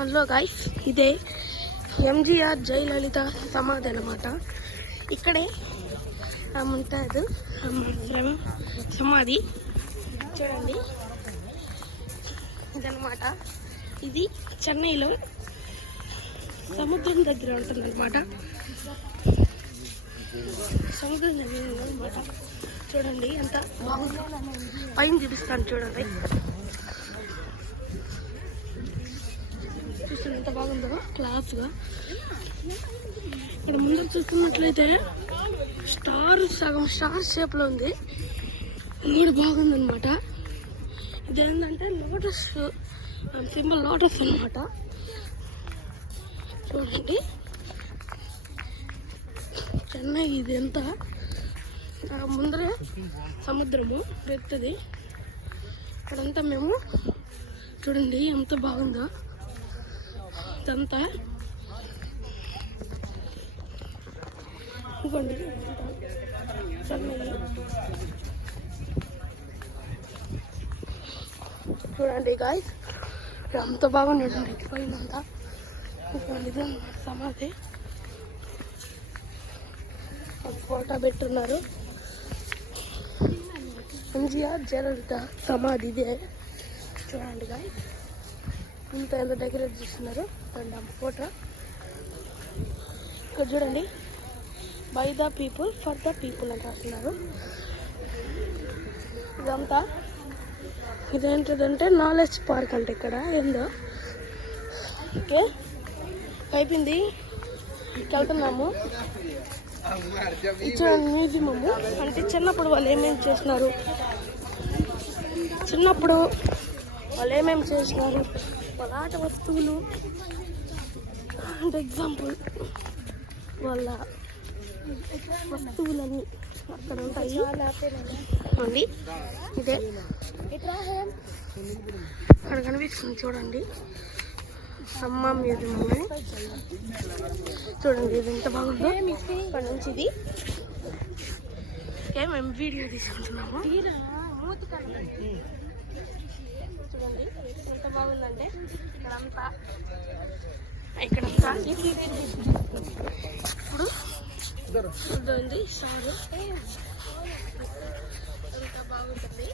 Hello guys, ఇదే ఎంజీఆర్ జయలలిత సమాధి అన్నమాట. ఇక్కడే ఉంటుంది సమాధి. చూడండి ఇదన్నమాట. ఇది చెన్నైలో సముద్రం దగ్గర ఉంటుంది అనమాట. సముద్రం దగ్గర అనమాట. చూడండి ఎంత బాగుంది. పైన చూపిస్తాను చూడండి. చూస్తుంది ఎంత బాగుందో క్లాస్గా. ఇక్కడ ముందు చూస్తున్నట్లయితే సగం స్టార్ షేప్లో ఉంది. ఇది కూడా బాగుందన్నమాట. ఇదేంటంటే లోటస్ సింబల్, లోటస్ అనమాట. చూడండి చెన్నై ఇది ఎంత ముందరే సముద్రము పెద్దది. ఇక్కడంతా మేము చూడండి ఎంత బాగుందో ఇదంతా. ఇవ్వండి చెన్నై చూడండి గాయ్స్, ఎంత బాగుంది పైన అంతా. ఇవ్వండి సమాధి ఫోటో పెట్టున్నారు. ఎంజీఆర్ జయలలిత సమాధి ఇదే. చూడండి గాయ్స్ ఇంత ఎంత డెకరేట్ చేస్తున్నారు. ఫోటో ఇక్కడ చూడండి, by the people for the people అని రాస్తున్నారు. ఇదంతా ఇదేంటిదంటే నాలెడ్జ్ పార్క్ అంటే ఇక్కడ ఏందో. ఓకే అయిపోయింది, వెళ్తున్నాము. చూడండి మ్యూజియము అంటే చిన్నప్పుడు వాళ్ళు ఏమేమి చేసినారు, వాళ్ళ ఆట వస్తువులు అంటే ఎగ్జాంపుల్ వాళ్ళ వస్తువులన్నీ అక్కడ ఉంటాయి అండి. ఇదే అక్కడ కనిపిస్తుంది చూడండి, అమ్మ మ్యూజియం అని. చూడండి ఇది ఎంత బాగుందో. ఇక్కడ నుంచి ఇది మేము వీడియో తీసుకుంటున్నాము. చూడండి ఎంత బాగుందంటే ఇక్కడంతా ఇప్పుడు ఉంది సారు. ఎంత బాగుంటుంది.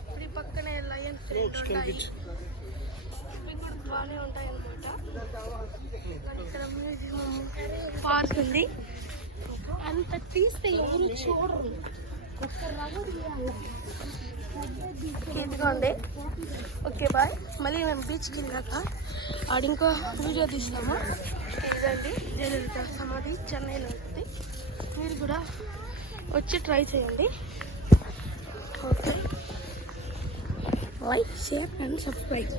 ఇప్పుడు ఈ పక్కనే లయన్ ఉంటాయి, బాగానే ఉంటాయి అన్నమాట. ఇక్కడ మ్యూజియం పార్క్ ఉంది. అంత తీస్తే ఎవరు చూడరు. ఇదిగోండి. Okay bye. మళ్ళీ మేము బీచ్కి వెళ్ళాక ఇంకో వీడియో తీస్తాము. ఇదండి జయలలిత సమాధి చెన్నైలో ఉంటుంది. మీరు కూడా వచ్చి ట్రై చేయండి. Okay, like, share and subscribe.